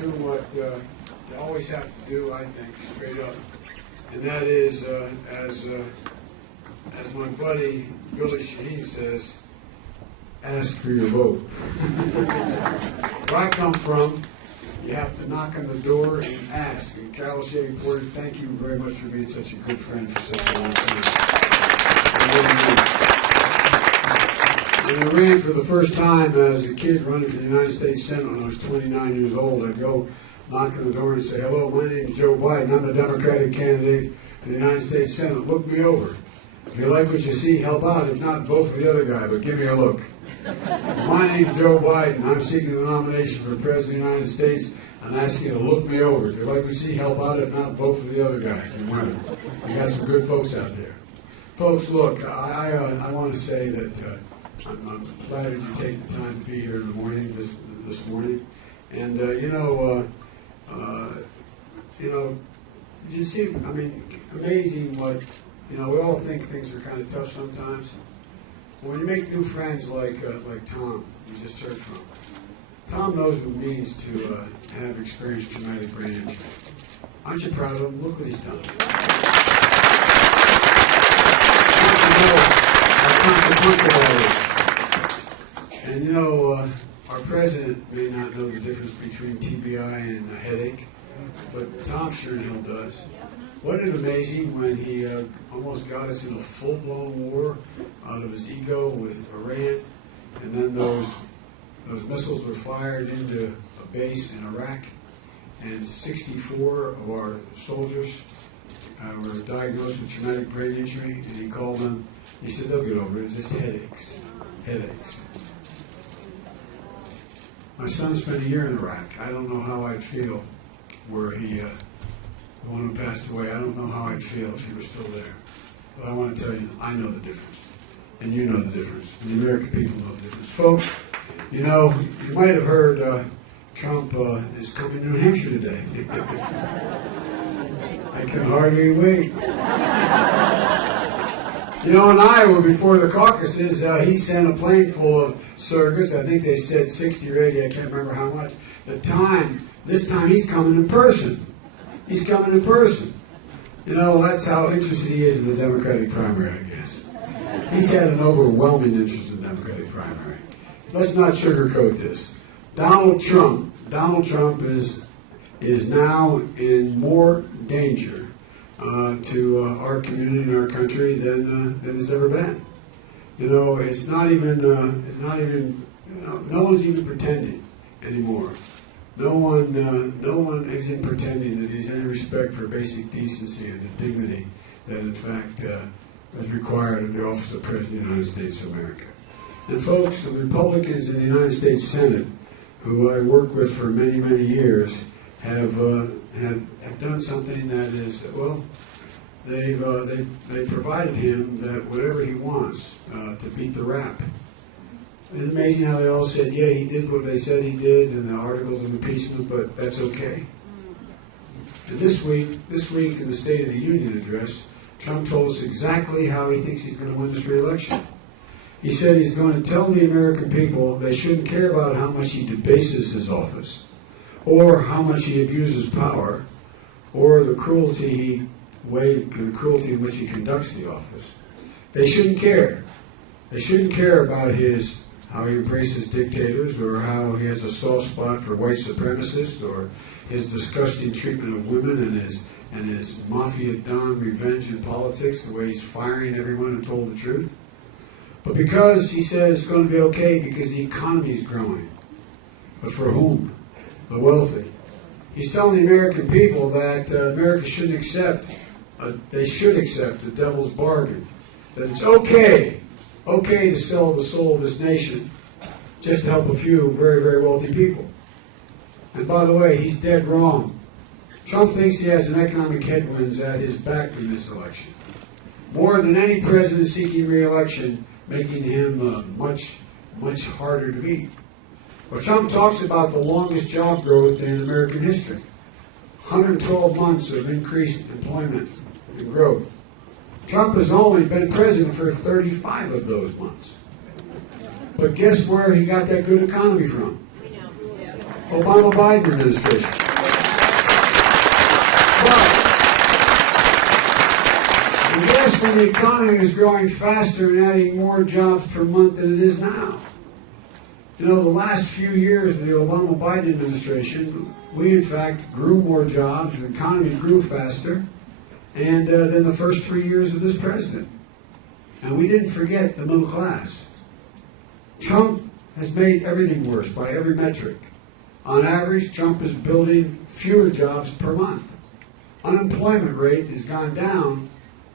do what you always have to do, I think, straight up. And that is, as my buddy Billy Shaheen says, ask for your vote. Where I come from, you have to knock on the door and ask. And Carol Shea Porter, thank you very much for being such a good friend for such a long time. When I ran for the first time as a kid running for the United States Senate when I was 29 years old, I'd go knock on the door and say, hello, my name is Joe Biden. I'm the Democratic candidate for the United States Senate. Look me over. If you like what you see, help out. If not, vote for the other guy, but give me a look. My name is Joe Biden. I'm seeking the nomination for President of the United States. I'm asking you to look me over. If you like what you see, help out. If not, vote for the other guy. We got some good folks out there. Folks, look, I want to say that I'm flattered you take the time to be here in the morning, this morning. And, you see, I mean, amazing what, we all think things are kind of tough sometimes. When you make new friends like Tom, you just heard from, Tom knows what it means to have experienced traumatic brain injury. Aren't you proud of him? Look what he's done. And our president may not know the difference between TBI and a headache, but Tom Chernow does. Wasn't it amazing when he almost got us in a full-blown war out of his ego with Iran, and then those missiles were fired into a base in Iraq, and 64 of our soldiers were diagnosed with traumatic brain injury, and he called them, he said, they'll get over it, it's just headaches. My son spent a year in Iraq. I don't know how I'd feel where he, the one who passed away, I don't know how I'd feel if he was still there. But I want to tell you, I know the difference. And you know the difference. And the American people know the difference. Folks, you might have heard Trump is coming to New Hampshire today. I can hardly wait. In Iowa, before the caucuses, he sent a plane full of surrogates. I think they said 60 or 80, I can't remember how much. This time he's coming in person. He's coming in person. That's how interested he is in the Democratic primary, I guess. He's had an overwhelming interest in the Democratic primary. Let's not sugarcoat this. Donald Trump is now in more danger to our community and our country than has ever been. It's not even. No one's even pretending anymore. No one is even pretending that he's any respect for basic decency and the dignity that, in fact, is required of the office of President of the United States of America. And folks, the Republicans in the United States Senate, who I worked with for many, many years, have done something that is, well, they provided him that whatever he wants to beat the rap. It's amazing how they all said, yeah, he did what they said he did in the articles of impeachment, but that's okay. And this week in the State of the Union address, Trump told us exactly how he thinks he's going to win this re-election. He said he's going to tell the American people they shouldn't care about how much he debases his office, or how much he abuses power, or the cruelty in which he conducts the office. They shouldn't care. They shouldn't care about how he embraces dictators, or how he has a soft spot for white supremacists, or his disgusting treatment of women and his mafia don revenge in politics, the way he's firing everyone who told the truth. But because he says it's going to be okay because the economy is growing. But for whom? The wealthy. He's telling the American people that America shouldn't accept, they should accept the devil's bargain. That it's okay to sell the soul of this nation just to help a few very, very wealthy people. And by the way, he's dead wrong. Trump thinks he has an economic headwinds at his back in this election. More than any president seeking re-election, making him much, much harder to beat. Well, Trump talks about the longest job growth in American history. 112 months of increased employment and growth. Trump has only been president for 35 of those months. But guess where he got that good economy from? Obama-Biden administration. But I guess when the economy is growing faster and adding more jobs per month than it is now. You know, the last few years of the Obama-Biden administration, we in fact grew more jobs, the economy grew faster, and than the first 3 years of this president. And we didn't forget the middle class. Trump has made everything worse by every metric. On average, Trump is building fewer jobs per month. Unemployment rate has gone down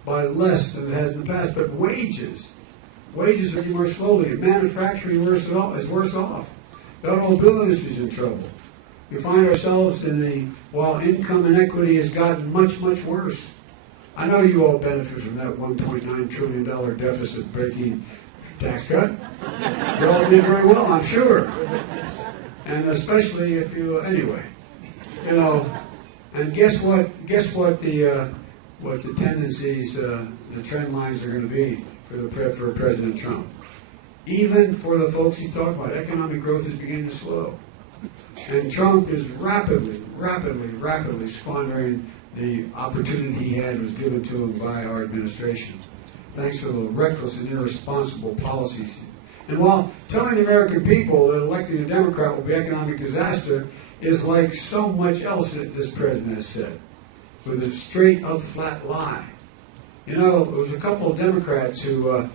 by less than it has in the past, but wages are getting more slowly. Manufacturing is worse off. The automobile industry is in trouble. We find ourselves while income inequity has gotten much, much worse. I know you all benefit from that $1.9 trillion deficit breaking tax cut. You all did very well, I'm sure. And especially if you, anyway, you know, and guess what the tendencies, the trend lines are going to be for President Trump. Even for the folks he talked about, economic growth is beginning to slow. And Trump is rapidly squandering the opportunity he had was given to him by our administration, thanks to the reckless and irresponsible policies. And while telling the American people that electing a Democrat will be an economic disaster is like so much else that this president has said, with a straight up flat lie. You know, there was a couple of Democrats who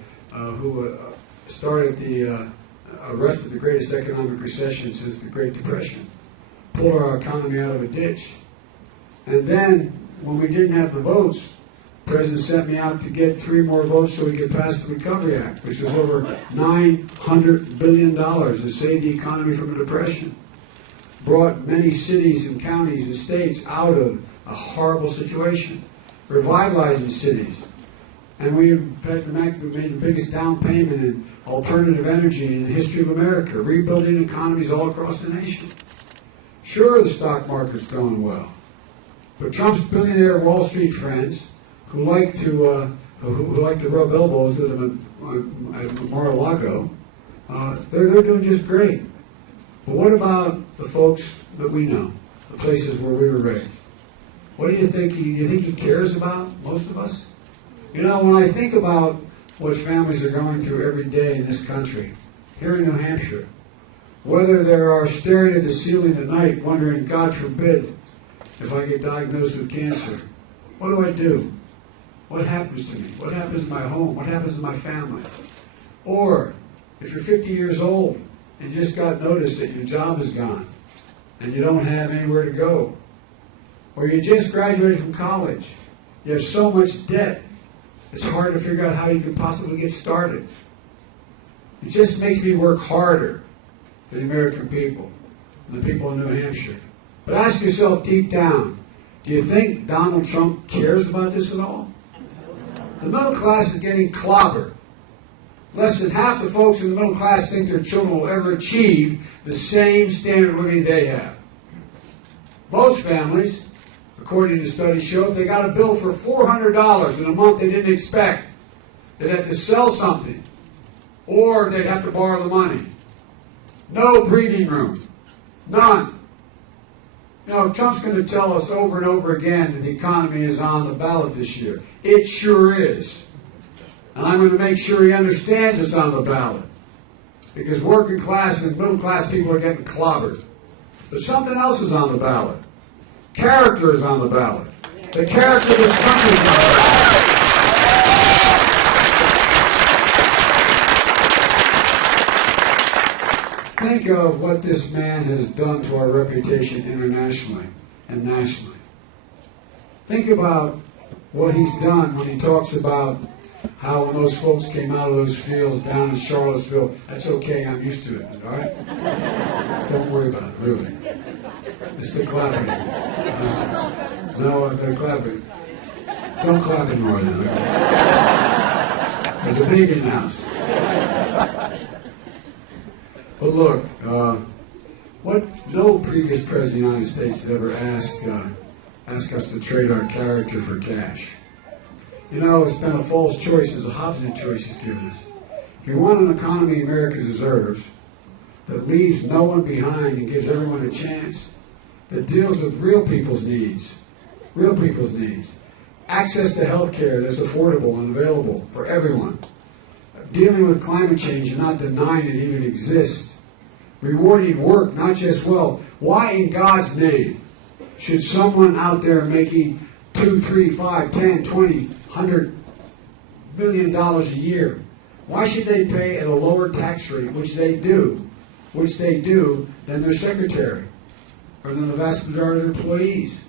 arrested the greatest economic recession since the Great Depression, pulled our economy out of a ditch. And then, when we didn't have the votes, the president sent me out to get 3 more votes so we could pass the Recovery Act, which was over $900 billion to save the economy from a depression. Brought many cities and counties and states out of a horrible situation, revitalizing cities. And we made the biggest down payment in alternative energy in the history of America, rebuilding economies all across the nation. Sure, the stock market's going well. But Trump's billionaire Wall Street friends, who like to rub elbows with him at Mar-a-Lago, they're doing just great. But what about the folks that we know, the places where we were raised? What do you think? You think he cares about most of us? You know, when I think about what families are going through every day in this country, here in New Hampshire, whether they are staring at the ceiling at night, wondering, God forbid, if I get diagnosed with cancer, what do I do? What happens to me? What happens in my home? What happens in my family? Or, if you're 50 years old and you just got notice that your job is gone and you don't have anywhere to go, or you just graduated from college, you have so much debt, it's hard to figure out how you can possibly get started. It just makes me work harder for the American people and the people in New Hampshire. But ask yourself deep down, do you think Donald Trump cares about this at all? The middle class is getting clobbered. Less than half the folks in the middle class think their children will ever achieve the same standard of living they have. Most families, according to studies, show if they got a bill for $400 in a month they didn't expect, they'd have to sell something, or they'd have to borrow the money. No breathing room. None. You know, Trump's going to tell us over and over again that the economy is on the ballot this year. It sure is. And I'm going to make sure he understands it's on the ballot. Because working class and middle class people are getting clobbered. But something else is on the ballot. Character is on the ballot. The character of this country is on the ballot. Think of what this man has done to our reputation internationally and nationally. Think about what he's done when he talks about how when those folks came out of those fields down in Charlottesville, that's okay, I'm used to it, all right? Don't worry about it, really. It's the clapping. No, they're clapping. Don't clap anymore then. Okay? There's a baby in the house. But look, what no previous president of the United States has ever asked us to trade our character for cash. You know, it's been a false choice, it's a Hobson choice he's given us. If you want an economy America deserves, that leaves no one behind and gives everyone a chance, that deals with real people's needs, access to health care that's affordable and available for everyone, dealing with climate change and not denying it even exists, rewarding work, not just wealth. Why in God's name should someone out there making $2, $3, $5, $10, $20, $100 million a year, why should they pay at a lower tax rate, which they do, than their secretary or than the vast majority of employees?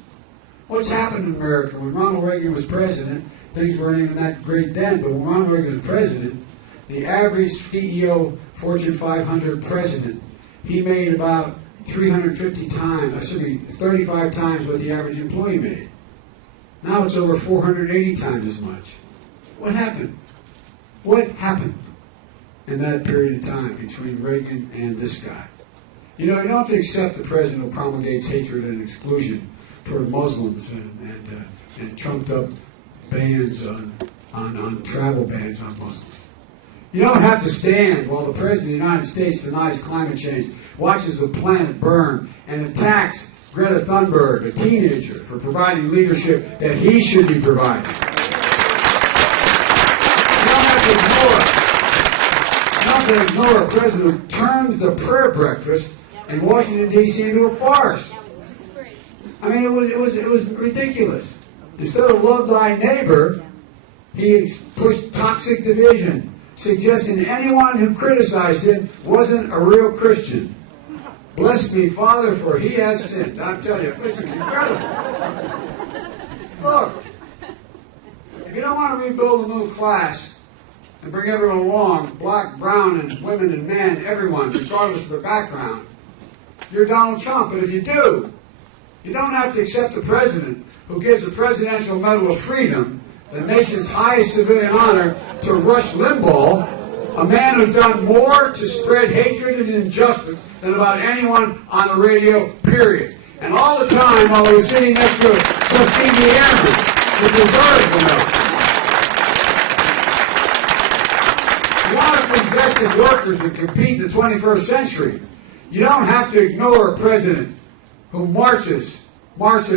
What's happened in America? When Ronald Reagan was president, things weren't even that great then, but when Ronald Reagan was president, the average CEO, Fortune 500 president, he made about 35 times what the average employee made. Now it's over 480 times as much. What happened? What happened in that period of time between Reagan and this guy? You know, you don't have to accept the president who promulgates hatred and exclusion toward Muslims and trumped up bans on travel bans on Muslims. You don't have to stand while the President of the United States denies climate change, watches the planet burn, and attacks Greta Thunberg, a teenager, for providing leadership that he should be providing. You don't have to ignore a president who turns the prayer breakfast in Washington, D.C. into a farce. I mean, it was ridiculous. Instead of love thy neighbor, he pushed toxic division, suggesting anyone who criticized him wasn't a real Christian. Bless me, Father, for he has sinned. I'm telling you, this is incredible. Look, if you don't want to rebuild the middle class and bring everyone along, black, brown, and women and men, everyone, regardless of their background, you're Donald Trump. But if you do, you don't have to accept the president who gives the Presidential Medal of Freedom, the nation's highest civilian honor, to Rush Limbaugh, a man who's done more to spread hatred and injustice than about anyone on the radio, period. And all the time while he was sitting next to Tuskegee Airmen, who deserved the medal. You want to invest in workers that compete in the 21st century, you don't have to ignore a president who marches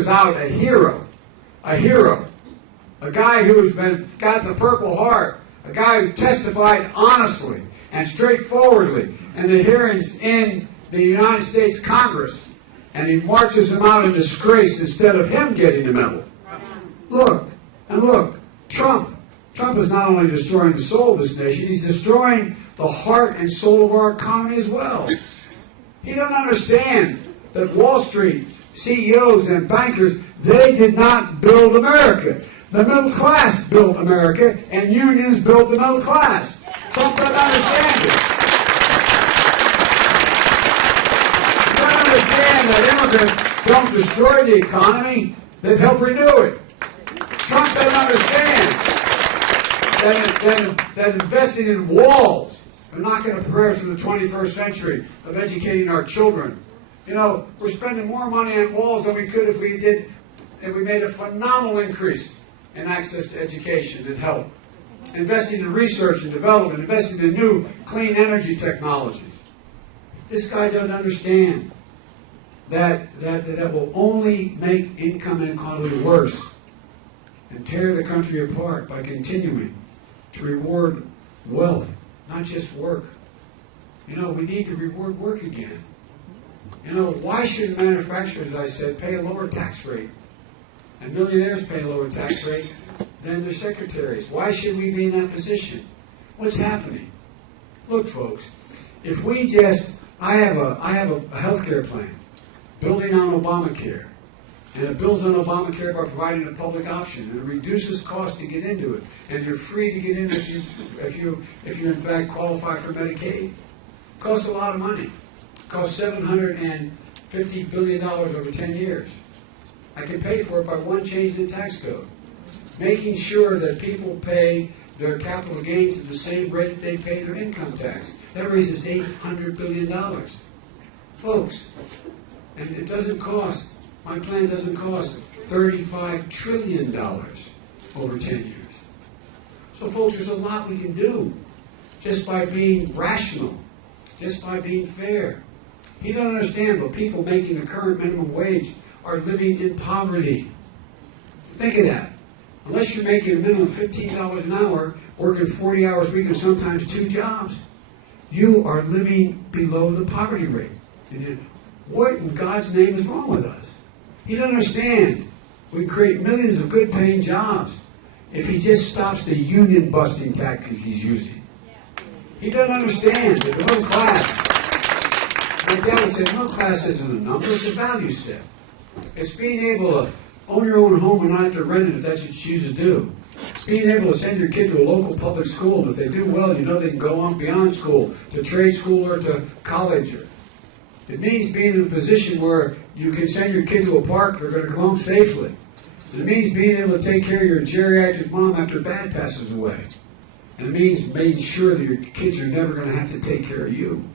out a hero, a guy who's got the Purple Heart, a guy who testified honestly and straightforwardly in the hearings in the United States Congress, and he marches him out in disgrace instead of him getting the medal. Look, Trump is not only destroying the soul of this nation, he's destroying the heart and soul of our economy as well. He doesn't understand that Wall Street CEOs and bankers, they did not build America. The middle class built America, and unions built the middle class. Trump doesn't understand it. He doesn't understand that immigrants don't destroy the economy, they've helped renew it. Trump doesn't understand that investing in walls are not going to prepare us for the 21st century of educating our children. You know, we're spending more money on walls than we could if we made a phenomenal increase in access to education and health. Investing in research and development, investing in new clean energy technologies. This guy doesn't understand that will only make income inequality worse and tear the country apart by continuing to reward wealth, not just work. You know, we need to reward work again. You know, why should manufacturers, as I said, pay a lower tax rate? And millionaires pay a lower tax rate than their secretaries. Why should we be in that position? What's happening? Look, folks, if we I have a health care plan building on Obamacare. And it builds on Obamacare by providing a public option. And it reduces cost to get into it. And you're free to get in if you in fact qualify for Medicaid. It costs a lot of money. It costs $750 billion over 10 years. I can pay for it by one change in the tax code. Making sure that people pay their capital gains at the same rate they pay their income tax. That raises $800 billion. Folks, and it doesn't cost, my plan doesn't cost $35 trillion over 10 years. So folks, there's a lot we can do just by being rational, just by being fair. He doesn't understand, but people making the current minimum wage are living in poverty. Think of that. Unless you're making a minimum of $15 an hour, working 40 hours a week and sometimes 2 jobs, you are living below the poverty rate. And what in God's name is wrong with us? He doesn't understand. We create millions of good-paying jobs if he just stops the union-busting tactic he's using. He doesn't understand that the middle class, my dad would say, middle class isn't a number, it's a value set. It's being able to own your own home and not have to rent it if that's what you choose to do. It's being able to send your kid to a local public school, and if they do well, you know they can go on beyond school, to trade school or to college. It means being in a position where you can send your kid to a park, they're going to come home safely. It means being able to take care of your geriatric mom after Dad passes away. And it means making sure that your kids are never going to have to take care of you.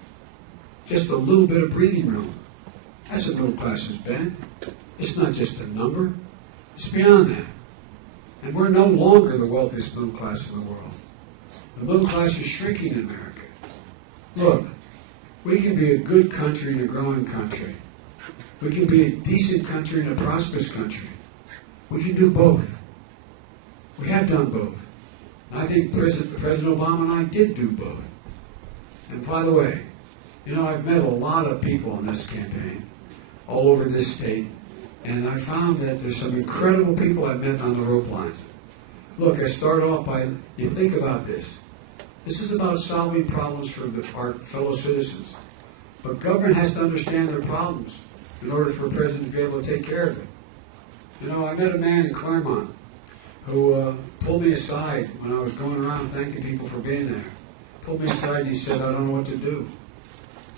Just a little bit of breathing room. That's what middle class has been. It's not just a number. It's beyond that. And we're no longer the wealthiest middle class in the world. The middle class is shrinking in America. Look, we can be a good country and a growing country. We can be a decent country and a prosperous country. We can do both. We have done both. And I think President Obama and I did do both. And by the way, I've met a lot of people in this campaign, all over this state, and I found that there's some incredible people I've met on the rope lines. Look, I start off by, you think about this. This is about solving problems for our fellow citizens. But government has to understand their problems in order for a president to be able to take care of it. I met a man in Claremont who pulled me aside when I was going around thanking people for being there. Pulled me aside and he said, I don't know what to do.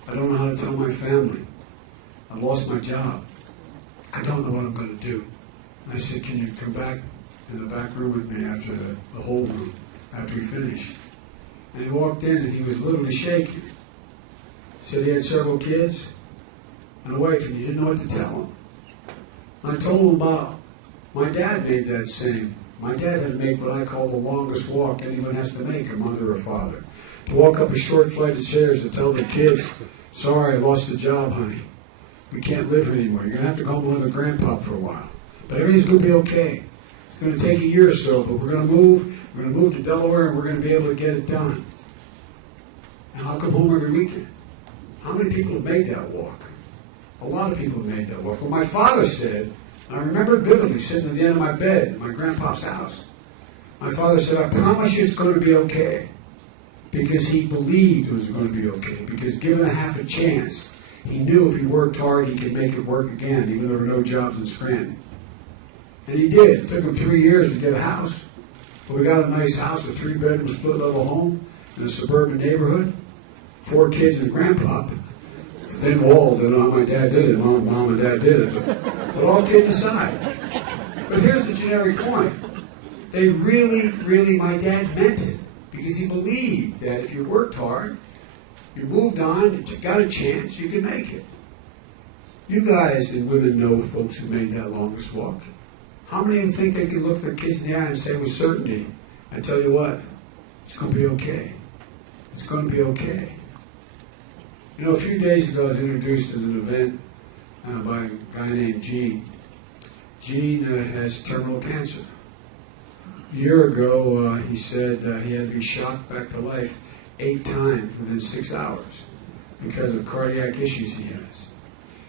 I don't know how to tell my family. I lost my job. I don't know what I'm going to do. And I said, can you come back in the back room with me after the whole room, after we finish? And he walked in and he was literally shaking. Said he had several kids and a wife and he didn't know what to tell them. And I told him about, my dad made that same. My dad had to make what I call the longest walk anyone has to make, a mother or father. To walk up a short flight of stairs to tell the kids, sorry, I lost the job, honey. We can't live here anymore. You're going to have to go home and live with Grandpa for a while. But everything's going to be okay. It's going to take a year or so, but we're going to move. We're going to move to Delaware, and we're going to be able to get it done. And I'll come home every weekend. How many people have made that walk? A lot of people have made that walk. Well, my father said, and I remember it vividly, sitting at the end of my bed in my grandpa's house. My father said, I promise you it's going to be okay. Because he believed it was going to be okay. Because given a half a chance, he knew if he worked hard, he could make it work again, even though there were no jobs in Scranton. And he did. It took him 3 years to get a house. But we got a nice house, a 3-bedroom, split-level home in a suburban neighborhood. 4 kids and grandpa. Thin walls. I don't know how my dad did it. Mom and dad did it. But all kidding aside. But here's the generic point. They really, my dad meant it. Because he believed that if you worked hard, you moved on, you got a chance, you could make it. You guys and women know folks who made that longest walk. How many of them think they can look their kids in the eye and say with certainty, I tell you what, it's going to be okay. It's going to be okay. A few days ago I was introduced at an event by a guy named Gene. Gene has terminal cancer. A year ago, he said he had to be shocked back to life 8 times within 6 hours because of cardiac issues he has.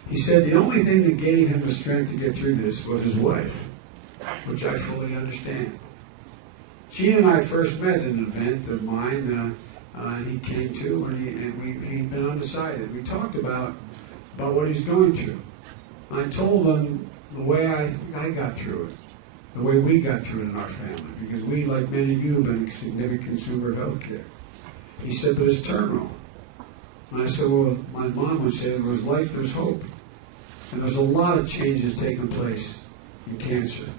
He said the only thing that gave him the strength to get through this was his wife, which I fully understand. Gene and I first met at an event of mine. He came to, and he'd been undecided. We talked about what he's going through. I told him the way I got through it. The way we got through it in our family, because we, like many of you, have been a significant consumer of health care. He said, but it's terminal. And I said, well, my mom would say, there was life, there's hope. And there's a lot of changes taking place in cancer.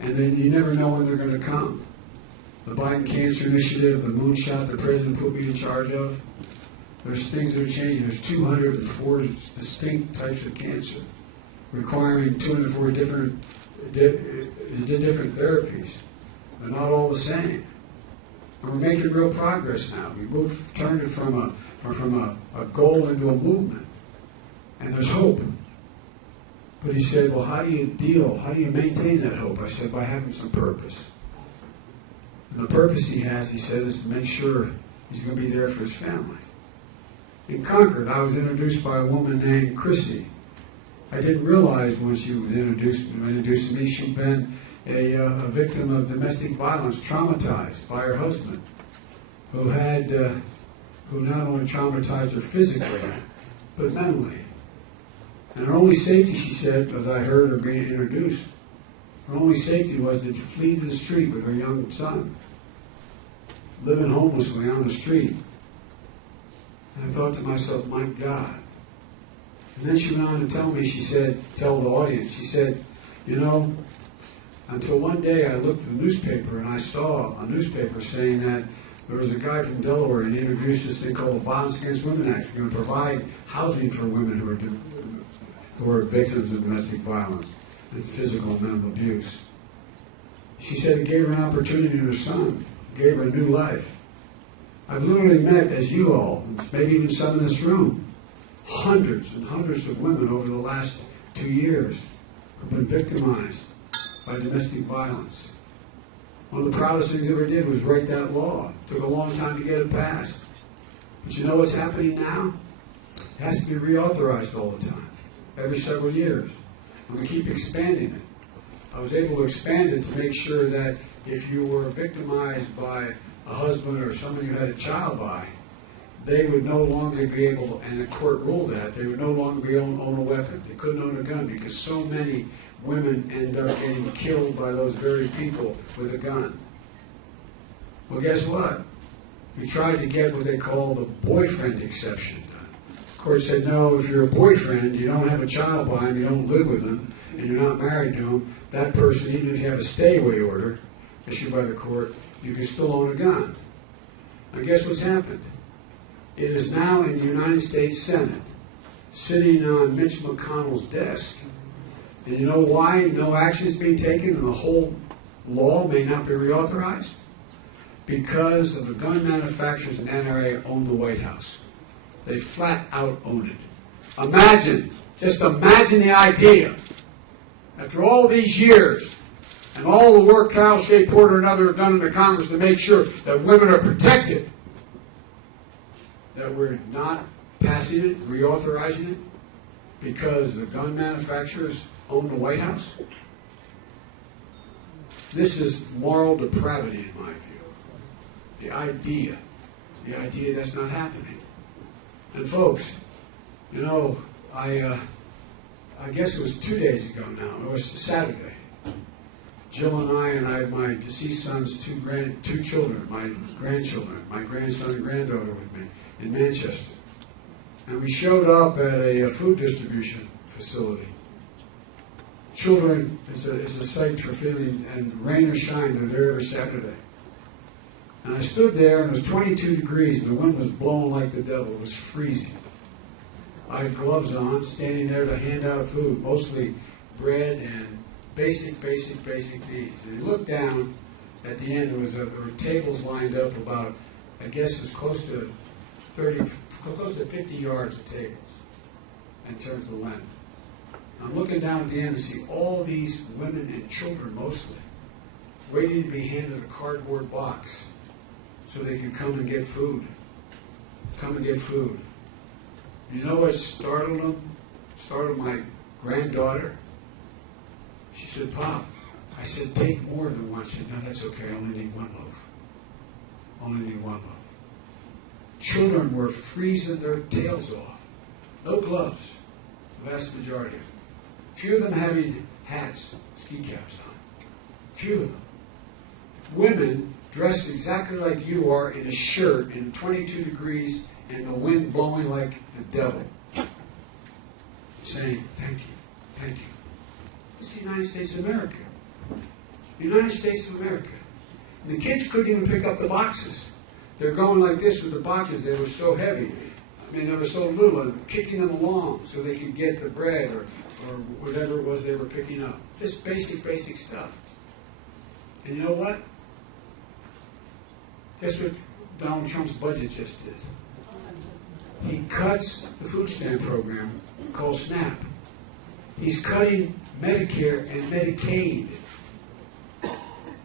And then you never know when they're going to come. The Biden Cancer Initiative, the moonshot the president put me in charge of, there's things that are changing. There's 204 distinct types of cancer, requiring 204 different therapies. They're not all the same. And we're making real progress now. We turned it from a from a goal into a movement. And there's hope. But he said, well, how do you maintain that hope? I said, by having some purpose. And the purpose he has, he said, is to make sure he's going to be there for his family. In Concord, I was introduced by a woman named Chrissy. I didn't realize when she was introduced to me, she'd been a victim of domestic violence, traumatized by her husband, who not only traumatized her physically, but mentally. And her only safety, she said, as I heard her being introduced, her only safety was to flee to the street with her young son, living homelessly on the street. And I thought to myself, my God. And then she went on to tell me, she said, tell the audience, she said, you know, until one day I looked at the newspaper and I saw a newspaper saying that there was a guy from Delaware and he introduced this thing called the Violence Against Women Act. We're going to provide housing for women who are victims of domestic violence and physical and mental abuse. She said it gave her an opportunity to her son, gave her a new life. I've literally met, as you all, maybe even some in this room, hundreds and hundreds of women over the last 2 years who've been victimized by domestic violence. One of the proudest things I ever did was write that law. It took a long time to get it passed. But you know what's happening now? It has to be reauthorized all the time, every several years. And we keep expanding it. I was able to expand it to make sure that if you were victimized by a husband or somebody you had a child by, they would no longer be able, and the court ruled that, they would no longer be able to own a weapon. They couldn't own a gun because so many women end up getting killed by those very people with a gun. Well, guess what? We tried to get what they call the boyfriend exception done. The court said, no, if you're a boyfriend, you don't have a child by him, you don't live with him, and you're not married to him, that person, even if you have a stay-away order issued by the court, you can still own a gun. Now guess what's happened? It is now in the United States Senate, sitting on Mitch McConnell's desk. And you know why no action is being taken and the whole law may not be reauthorized? Because of the gun manufacturers and NRA own the White House. They flat out own it. Imagine, just imagine the idea. After all these years, and all the work Carol Shea Porter and others have done in the Congress to make sure that women are protected, that we're not passing it, reauthorizing it, because the gun manufacturers own the White House? This is moral depravity in my view. The idea that's not happening. And folks, you know, I guess it was 2 days ago now, it was Saturday. Jill and I had my deceased son's two children, my grandchildren, my grandson and granddaughter with me in Manchester. And we showed up at a food distribution facility. Children is a site for feeling, and rain or shine, they're there every Saturday. And I stood there, and it was 22 degrees, and the wind was blowing like the devil. It was freezing. I had gloves on, standing there to hand out food, mostly bread and basic needs. And you look down at the end, there were tables lined up about, I guess it was close to 50 yards of tables in terms of length. I'm looking down at the end and see all these women and children mostly waiting to be handed a cardboard box so they can come and get food. Come and get food. You know what startled them? Startled my granddaughter? She said, Pop, I said, take more than one. She said, no, that's okay. I only need one loaf. Only need one loaf. Children were freezing their tails off. No gloves, the vast majority of them. Few of them having hats, ski caps on. Few of them. Women dressed exactly like you are in a shirt in 22 degrees and the wind blowing like the devil. Saying, thank you, thank you. It's the United States of America. The United States of America. And the kids couldn't even pick up the boxes. They're going like this with the boxes. They were so heavy. I mean, they were so little, and kicking them along so they could get the bread or whatever it was they were picking up. Just basic stuff. And you know what? Guess what Donald Trump's budget just did? He cuts the food stamp program called SNAP. He's cutting Medicare and Medicaid.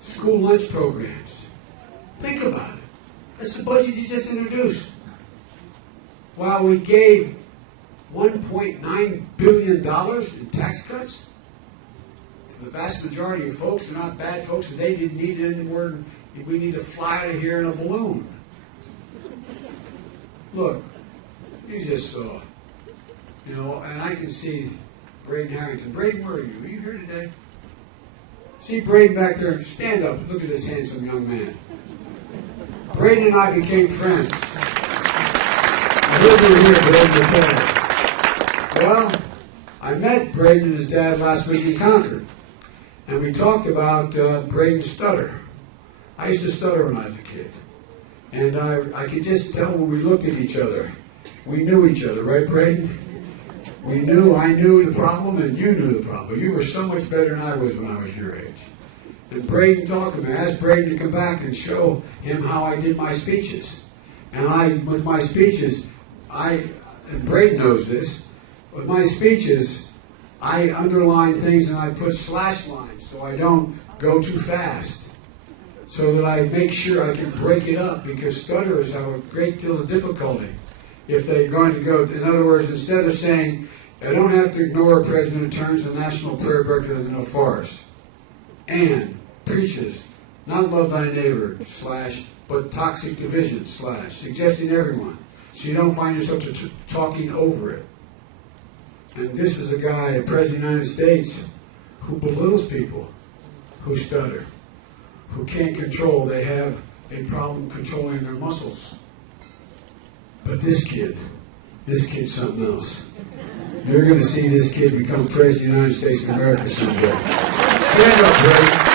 School lunch programs. Think about it. That's the budget he just introduced. While we gave $1.9 billion in tax cuts to the vast majority of folks, they're not bad folks, and they didn't need it anymore than we need to fly out of here in a balloon. Look, you just saw, and I can see Braden Harrington. Braden, where are you? Are you here today? See Braden back there? Stand up. Look at this handsome young man. Braden and I became friends. I heard you were here, Braden, to tell. Well, I met Braden and his dad last week in Concord. And we talked about Braden's stutter. I used to stutter when I was a kid. And I could just tell when we looked at each other. We knew each other, right, Braden? I knew the problem, and you knew the problem. You were so much better than I was when I was your age. And Braden talked to me. I asked Braden to come back and show him how I did my speeches. And with my speeches, and Braden knows this, with my speeches, I underline things and I put slash lines so I don't go too fast. So that I make sure I can break it up, because stutterers have a great deal of difficulty if they're going to go. In other words, instead of saying, I don't have to ignore a president who turns the national prayer book into a farce and preaches, not love thy neighbor, / but toxic division, / suggesting everyone, so you don't find yourself talking over it. And this is a guy, a president of the United States, who belittles people who stutter, who can't control. They have a problem controlling their muscles. But this kid's something else. You're going to see this kid become president of the United States of America someday. Stand up, Brady.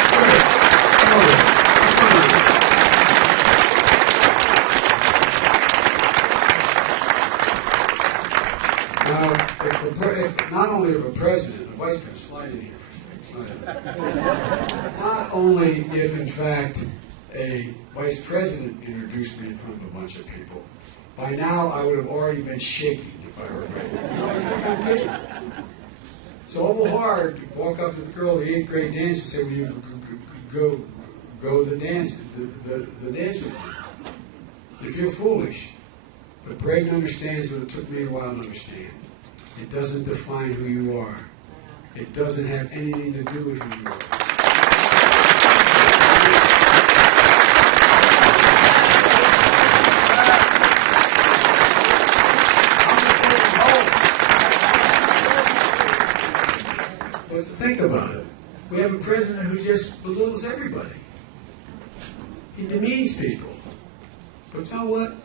Now, if not only of a president, a vice president, slide in here for a second. Not only if, in fact, a vice president introduced me in front of a bunch of people, by now I would have already been shaking if I were ready. It's awful hard to walk up to the girl at the 8th grade dance and say, "Will you go the dance with me?" You feel foolish. But Braden understands what it took me a while to understand. It doesn't define who you are. It doesn't have anything to do with who you are. But think about it. We have a president who just belittles everybody. He demeans people. But you know what?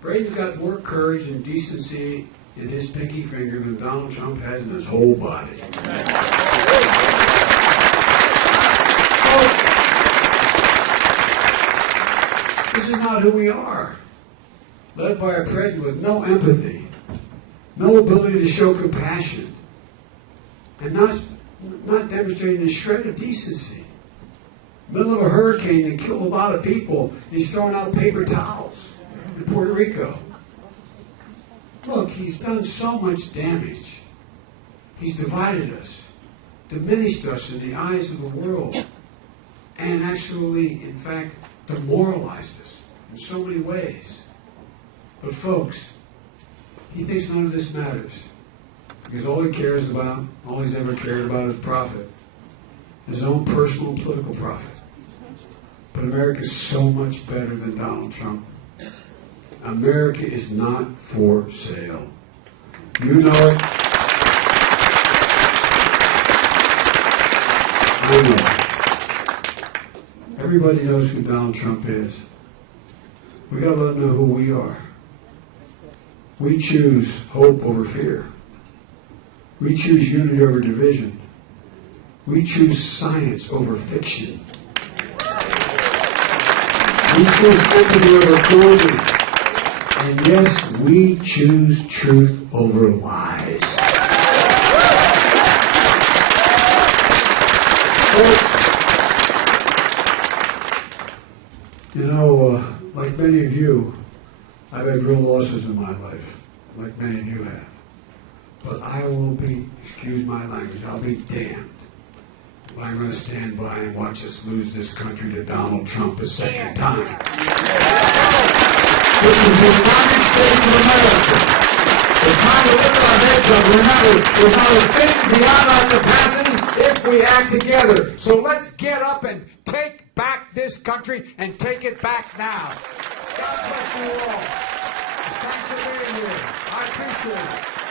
Braden's got more courage and decency in his pinky finger than Donald Trump has in his whole body. This is not who we are. Led by a president with no empathy, no ability to show compassion, and not demonstrating a shred of decency. Middle of a hurricane that killed a lot of people, he's throwing out paper towels in Puerto Rico. Look, he's done so much damage. He's divided us, diminished us in the eyes of the world, and actually, in fact, demoralized us in so many ways. But folks, he thinks none of this matters, because all he cares about, all he's ever cared about is profit, his own personal and political profit. But America is so much better than Donald Trump. America is not for sale. You know it. I know it. Everybody knows who Donald Trump is. We got to let them know who we are. We choose hope over fear. We choose unity over division. We choose science over fiction. We choose empathy over cruelty. And yes, we choose truth over lies. You know, like many of you, I've had real losses in my life, like many of you have. But I will be, excuse my language, I'll be damned if I'm going to stand by and watch us lose this country to Donald Trump a second time. This is the United States of America. It's time to lift our heads up. Remember, there's not a thing beyond our capacity if we act together. So let's get up and take back this country and take it back now. God bless you all. Thanks for being here. I appreciate it.